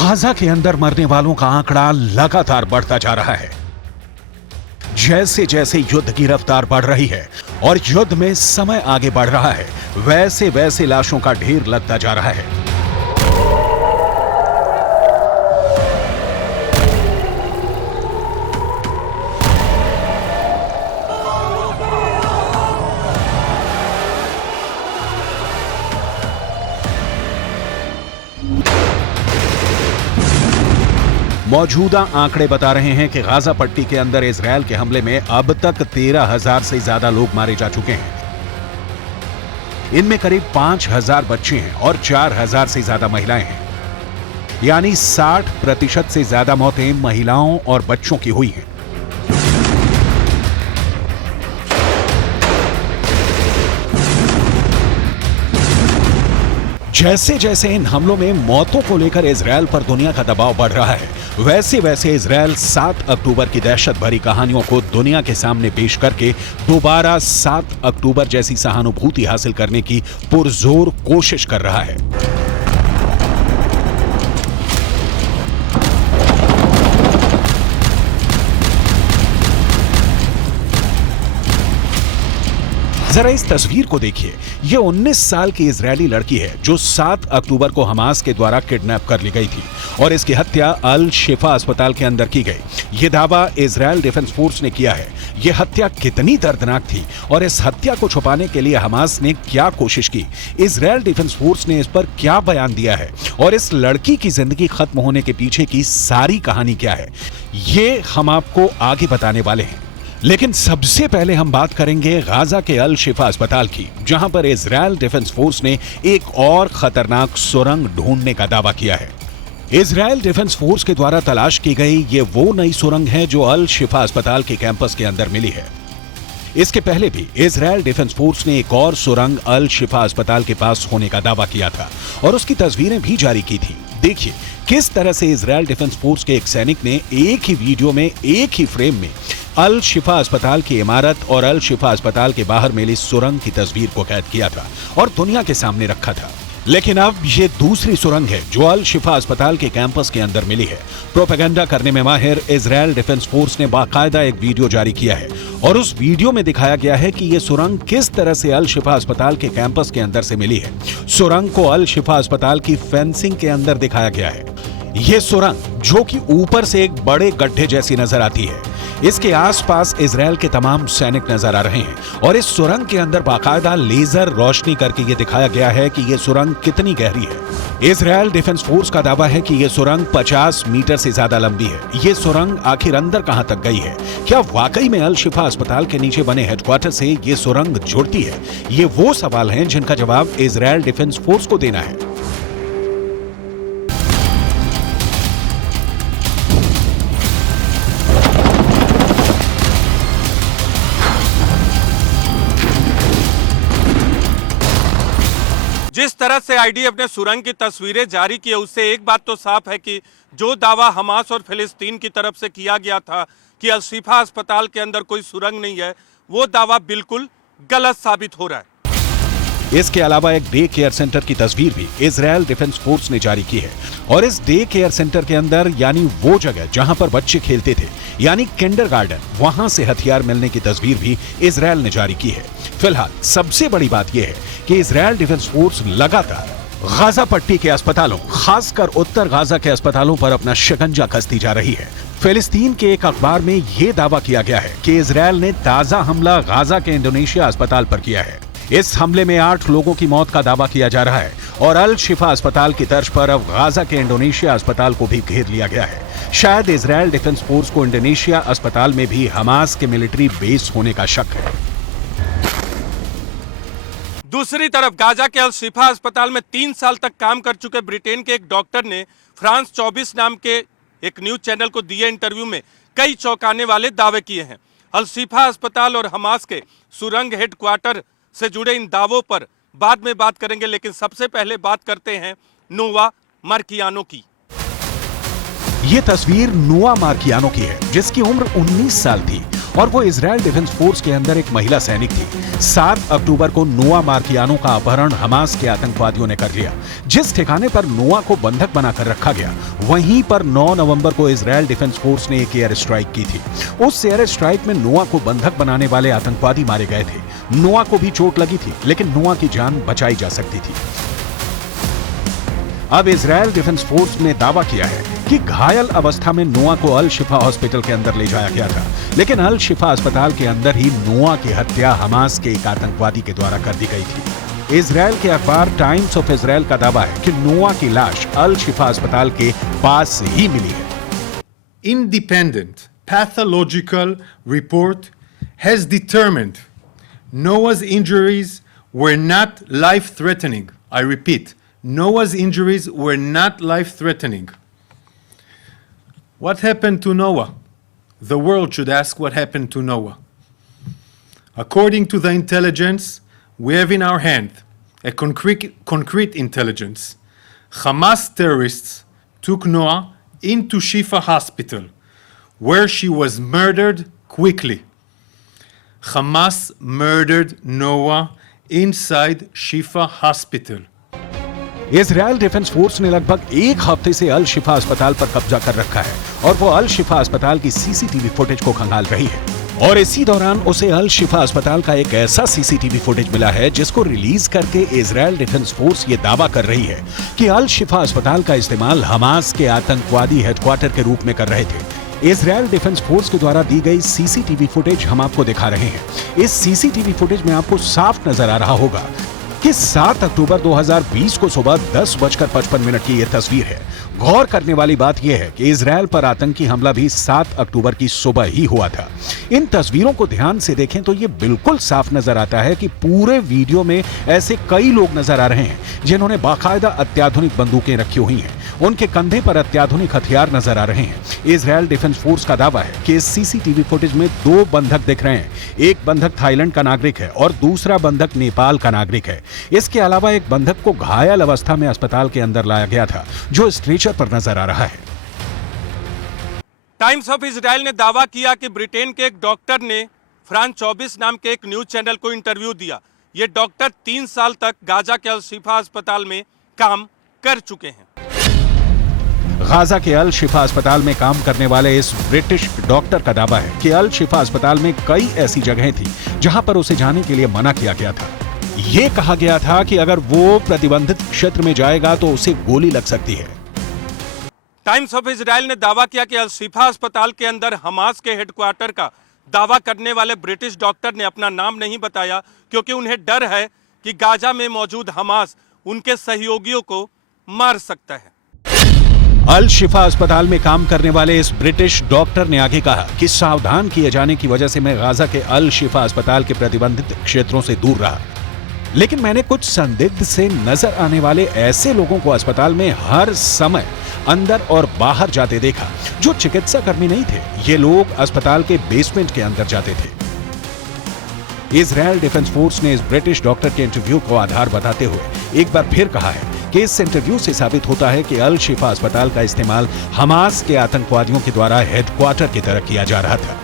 Gaza के अंदर मरने वालों का आंकड़ा लगातार बढ़ता जा रहा है। जैसे जैसे युद्ध की रफ्तार बढ़ रही है और युद्ध में समय आगे बढ़ रहा है, वैसे वैसे लाशों का ढेर लगता जा रहा है। मौजूदा आंकड़े बता रहे हैं कि गाजा पट्टी के अंदर इजरायल के हमले में अब तक 13,000 से ज्यादा लोग मारे जा चुके हैं। इनमें करीब 5,000 बच्चे हैं और 4,000 से ज्यादा महिलाएं हैं। यानी 60% से ज्यादा मौतें महिलाओं और बच्चों की हुई हैं। जैसे जैसे इन हमलों में मौतों को लेकर इजरायल पर दुनिया का दबाव बढ़ रहा है, वैसे वैसे इजरायल 7 अक्टूबर की दहशत भरी कहानियों को दुनिया के सामने पेश करके दोबारा 7 अक्टूबर जैसी सहानुभूति हासिल करने की पुरजोर कोशिश कर रहा है। जरा इस तस्वीर को देखिए। यह 19 साल की इजरायली लड़की है जो 7 अक्टूबर को हमास के द्वारा किडनैप कर ली गई थी और इसकी हत्या अल शिफा अस्पताल के अंदर की गई। यह दावा इजरायल डिफेंस फोर्स ने किया है। यह हत्या कितनी दर्दनाक थी और इस हत्या को छुपाने के लिए हमास ने क्या कोशिश की, इजरायल डिफेंस फोर्स ने इस पर क्या बयान दिया है और इस लड़की की जिंदगी खत्म होने के पीछे की सारी कहानी क्या है, ये हम आपको आगे बताने वाले हैं। लेकिन सबसे पहले हम बात करेंगे गाजा के अल शिफा अस्पताल की, जहां पर इजरायल डिफेंस फोर्स ने एक और खतरनाक सुरंग ढूंढने का दावा किया है। इजरायल डिफेंस फोर्स के द्वारा तलाश की गई ये वो नई सुरंग है जो अल शिफा अस्पताल के कैंपस के अंदर मिली है। इसके पहले भी इजरायल डिफेंस फोर्स ने एक और सुरंग अल शिफा अस्पताल के पास होने का दावा किया था और उसकी तस्वीरें भी जारी की थी। देखिए किस तरह से इजरायल डिफेंस फोर्स के एक सैनिक ने एक ही वीडियो में, एक ही फ्रेम में अल शिफा अस्पताल की इमारत और अल शिफा अस्पताल के बाहर मिली सुरंग की तस्वीर को कैद किया था और दुनिया के सामने रखा था। लेकिन अब ये दूसरी सुरंग है जो अल शिफा अस्पताल के कैंपस के अंदर मिली है। प्रोपेगेंडा करने में माहिर इजरायल डिफेंस फोर्स ने बाकायदा एक वीडियो जारी किया है और उस वीडियो में दिखाया गया है कि ये सुरंग किस तरह से अल शिफा अस्पताल के कैंपस के अंदर से मिली है। सुरंग को अल शिफा अस्पताल की फेंसिंग के अंदर दिखाया गया है। यह सुरंग जो कि ऊपर से एक बड़े गड्ढे जैसी नजर आती है, इसके आसपास इजरायल के तमाम सैनिक नजर आ रहे हैं और इस सुरंग के अंदर बाकायदा लेजर रोशनी करके यह दिखाया गया है कि यह सुरंग कितनी गहरी है। इजरायल डिफेंस फोर्स का दावा है कि यह सुरंग 50 मीटर से ज्यादा लंबी है। यह सुरंग आखिर अंदर कहां तक गई है? क्या वाकई में अल शिफा अस्पताल के नीचे बने हेडक्वार्टर से यह सुरंग जुड़ती है? ये वो सवाल हैं जिनका जवाब इजरायल डिफेंस फोर्स को देना है। जिस तरह से आईडीएफ ने सुरंग की तस्वीरें जारी की है, उससे एक बात तो साफ है कि जो दावा हमास और फिलिस्तीन की तरफ से किया गया था कि अल शिफा अस्पताल के अंदर कोई सुरंग नहीं है, वो दावा बिल्कुल गलत साबित हो रहा है। इसके अलावा एक डे केयर सेंटर की तस्वीर भी इजरायल डिफेंस फोर्स ने जारी की है और इस डे केयर सेंटर के अंदर, यानी वो जगह जहां पर बच्चे खेलते थे, यानी किंडरगार्टन, वहां से हथियार मिलने की तस्वीर भी इजरायल ने जारी की है। फिलहाल सबसे बड़ी बात यह है कि इजरायल डिफेंस फोर्स लगातार गाजा पट्टी के अस्पतालों, खासकर उत्तर गाजा के अस्पतालों पर अपना शिकंजा कसती जा रही है। फिलिस्तीन के एक अखबार में यह दावा किया गया है कि इजरायल ने ताजा हमला गाजा के इंडोनेशिया अस्पताल पर किया है। इस हमले में 8 लोगों की मौत का दावा किया जा रहा है और अल शिफा अस्पताल की तर्ज पर अब गाजा के इंडोनेशिया अस्पताल को भी घेर लिया गया है। शायद इजरायल डिफेंस फोर्स को इंडोनेशिया अस्पताल में भी हमास के मिलिट्री बेस होने का शक है। दूसरी तरफ गाजा के अल शिफा अस्पताल में 3 साल तक काम कर चुके ब्रिटेन के एक डॉक्टर ने फ्रांस 24 नाम के एक न्यूज चैनल को दिए इंटरव्यू में कई चौंकाने वाले दावे किए हैं। अल शिफा अस्पताल और हमास के सुरंग हेडक्वार्टर से जुड़े इन दावों पर बाद में बात करेंगे, लेकिन सबसे पहले बात करते हैं नोवा मार्कियानो की। ये तस्वीर नोवा मार्कियानो की है, जिसकी उम्र 19 साल थी और वो इजराइल डिफेंस फोर्स के अंदर एक महिला सैनिक थी। 7 अक्टूबर को नोआ मार्कियानो का अपहरण हमास के आतंकवादियों ने कर लिया। जिस ठिकाने पर नोआ को बंधक बनाकर रखा गया, वहीं पर 9 नवंबर को इजराइल डिफेंस फोर्स ने एक एयर स्ट्राइक की थी। उस एयर स्ट्राइक में नोआ को बंधक बनाने वाले आतंकवादी मारे गए थे। नोआ को भी चोट लगी थी, लेकिन नोआ की जान बचाई जा सकती थी। अब इजराइल डिफेंस फोर्स ने दावा किया है कि घायल अवस्था में नोआ को अल शिफा हॉस्पिटल के अंदर ले जाया गया था, लेकिन अल शिफा अस्पताल के अंदर ही नोआ की हत्या हमास के एक आतंकवादी के द्वारा कर दी गई थी। इजराइल के अखबार टाइम्स ऑफ इजराइल का दावा है कि नोआ की लाश अल शिफा अस्पताल के पास ही मिली है। Independent pathological report has determined Noah's injuries were not life-threatening. I repeat, Noah's injuries were not life-threatening. What happened to Noah? The world should ask what happened to Noah. According to the intelligence we have in our hand, a concrete intelligence, Hamas terrorists took Noah into Shifa Hospital, where she was murdered quickly. Hamas murdered Noah inside Shifa Hospital. Israel defence force ने लगभग एक हफ्ते से अल शिफा अस्पताल पर कब्जा कर रखा है और वो अल शिफा अस्पताल की सीसीटीवी फुटेज को खंगाल रही है। और इसी दौरान उसे अल शिफा अस्पताल का एक ऐसा सीसीटीवी फुटेज मिला है जिसको रिलीज करके इजराइल डिफेंस फोर्स ये दावा कर रही है कि अल शिफा अस्पताल का इस्तेमाल हमास के आतंकवादी हेडक्वार्टर के रूप में कर रहे थे। इजराइल डिफेंस फोर्स के द्वारा दी गई सीसीटीवी फुटेज हम आपको दिखा रहे हैं। इस सीसीटीवी फुटेज में आपको साफ नजर आ रहा होगा कि 7 अक्टूबर 2020 को सुबह 10:55 की यह तस्वीर है। गौर करने वाली बात यह है कि इजराइल पर आतंकी हमला भी 7 अक्टूबर की सुबह ही हुआ था। इन तस्वीरों को ध्यान से देखें तो यह बिल्कुल साफ नजर आता है कि पूरे वीडियो में ऐसे कई लोग नजर आ रहे हैं जिन्होंने बाकायदा अत्याधुनिक बंदूकें रखी हुई हैं। उनके कंधे पर अत्याधुनिक हथियार नजर आ रहे हैं। इजराइल डिफेंस फोर्स का दावा है कि इस सीसीटीवी फुटेज में 2 बंधक दिख रहे हैं। एक बंधक थाईलैंड का नागरिक है और दूसरा बंधक नेपाल का नागरिक है। इसके अलावा एक बंधक को घायल अवस्था में अस्पताल के अंदर लाया गया था, जो स्ट्रेचर पर नजर आ रहा है। टाइम्स ऑफ इजराइल ने दावा किया कि ब्रिटेन के एक डॉक्टर ने फ्रांस 24 नाम के एक न्यूज चैनल को इंटरव्यू दिया। ये डॉक्टर 3 साल तक गाजा के अल शिफा अस्पताल में काम कर चुके हैं। गाजा के अल शिफा अस्पताल में काम करने वाले इस ब्रिटिश डॉक्टर का दावा है कि अल शिफा अस्पताल में कई ऐसी जगहें थी जहां पर उसे जाने के लिए मना किया गया था। ये कहा गया था कि अगर वो प्रतिबंधित क्षेत्र में जाएगा तो उसे गोली लग सकती है। टाइम्स ऑफ इजराइल ने दावा किया कि अल शिफा अस्पताल के अंदर हमास के हेडक्वार्टर का दावा करने वाले ब्रिटिश डॉक्टर ने अपना नाम नहीं बताया, क्योंकि उन्हें डर है कि गाजा में मौजूद हमास उनके सहयोगियों को मार सकता है। अल शिफा अस्पताल में काम करने वाले इस ब्रिटिश डॉक्टर ने आगे कहा कि सावधान किए जाने की वजह से मैं गाजा के अल शिफा अस्पताल के प्रतिबंधित क्षेत्रों से दूर रहा, लेकिन मैंने कुछ संदिग्ध से नजर आने वाले ऐसे लोगों को अस्पताल में हर समय अंदर और बाहर जाते देखा जो चिकित्सा कर्मी नहीं थे। ये लोग अस्पताल के बेसमेंट के अंदर जाते थे। इजराइल डिफेंस फोर्स ने इस ब्रिटिश डॉक्टर के इंटरव्यू को आधार बताते हुए एक बार फिर कहा है कि इस इंटरव्यू से साबित होता है कि अल शिफा अस्पताल का इस्तेमाल हमास के आतंकवादियों के द्वारा हेडक्वार्टर की तरह किया जा रहा था।